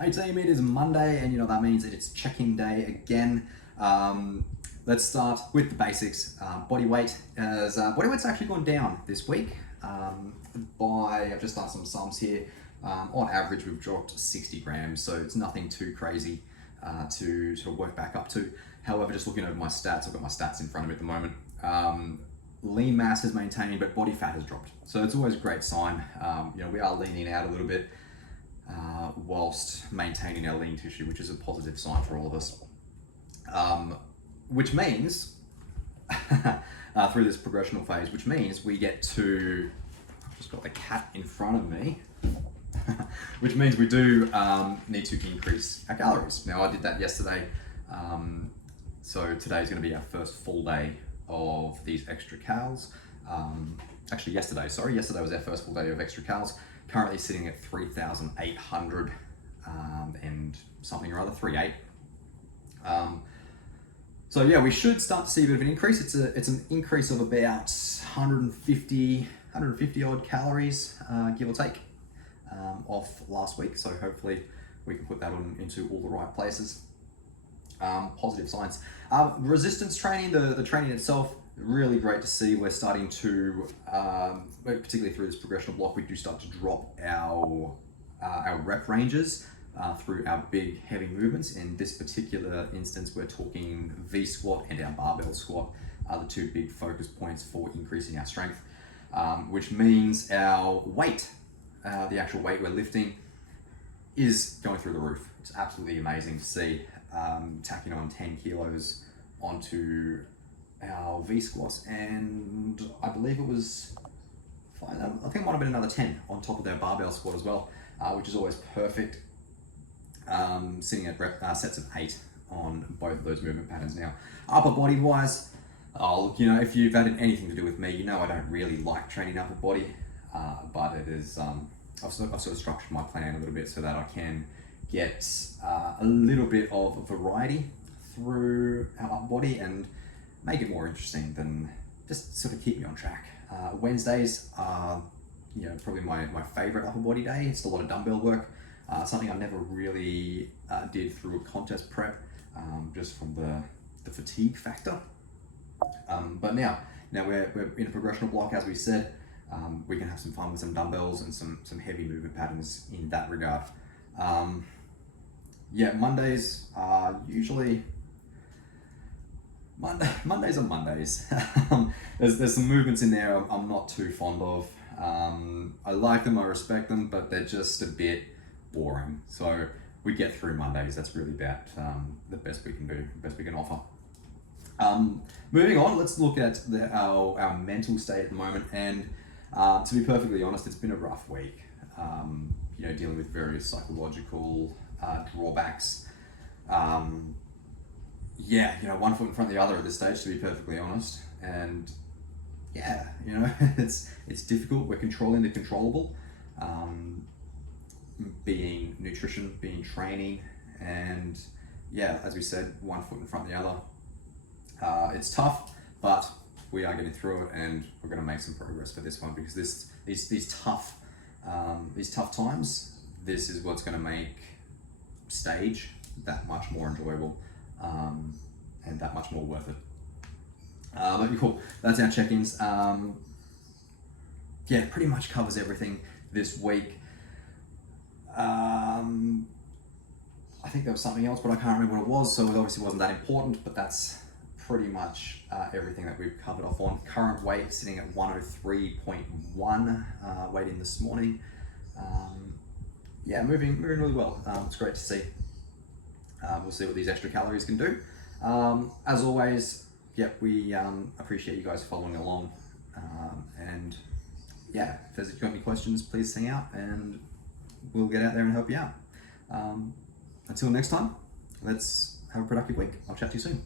Hey team, it is Monday, and you know that means that it's check-in day again. Let's start with the basics. Body weight, as body weight's actually gone down this week. I've just done some sums here. On average, we've dropped 60 grams, so it's nothing too crazy to sort of work back up to. However, just looking over my stats, I've got my stats in front of me at the moment. Lean mass is maintained, but body fat has dropped. So it's always a great sign. We are leaning out a little bit whilst maintaining our lean tissue, which is a positive sign for all of us. Which means, through this progressional phase, which means we get to, I've just got the cat in front of me, which means we do need to increase our calories. Now, I did that yesterday, so today is going to be our first full day of these extra cals. Actually, yesterday was our first full day of extra cals. Currently sitting at 3,800 and something or other, 3.8. So yeah, we should start to see a bit of an increase. It's an increase of about 150 odd calories, give or take, off last week. So hopefully we can put that into all the right places. Positive signs. Resistance training, the training itself, really great to see. We're starting to, particularly through this progressional block, we do start to drop our rep ranges through our big heavy movements. In this particular instance, we're talking V squat and our barbell squat are the two big focus points for increasing our strength, which means our weight, the actual weight we're lifting, is going through the roof. It's absolutely amazing to see. Tacking on 10 kilos onto our V squats, and I believe it was, I think it might have been another 10 on top of their barbell squat as well, which is always perfect. Sitting at sets of 8 on both of those movement patterns. Now, upper body wise, if you've had anything to do with me, you know I don't really like training upper body, but it is, I've sort of structured my plan a little bit so that I can get a little bit of variety through our upper body and make it more interesting than just sort of keep me on track. Wednesdays are, probably my favorite upper body day. It's a lot of dumbbell work, something I never really did through a contest prep, just from the fatigue factor. But now we're in a progressional block, as we said. We can have some fun with some dumbbells and some heavy movement patterns in that regard. Mondays are usually Mondays are Mondays. There's some movements in there I'm not too fond of. I like them, I respect them, but they're just a bit boring. So we get through Mondays. That's really about the best we can do, the best we can offer. Moving on, let's look at our mental state at the moment. And to be perfectly honest, it's been a rough week. Dealing with various psychological drawbacks. One foot in front of the other at this stage, to be perfectly honest. And it's difficult. We're controlling the controllable, being nutrition, being training, and as we said, one foot in front of the other. It's tough, but we are getting through it, and we're going to make some progress for this one, because these tough times, this is what's going to make stage that much more enjoyable, and that much more worth it. But cool, that's our check-ins. Pretty much covers everything this week. I think there was something else, but I can't remember what it was, so it obviously wasn't that important, but that's pretty much everything that we've covered off on. Current weight sitting at 103.1, weighed in this morning. Moving really well. It's great to see. We'll see what these extra calories can do. As always, we appreciate you guys following along. If there's any questions, please sing out, and we'll get out there and help you out. Until next time, let's have a productive week. I'll chat to you soon.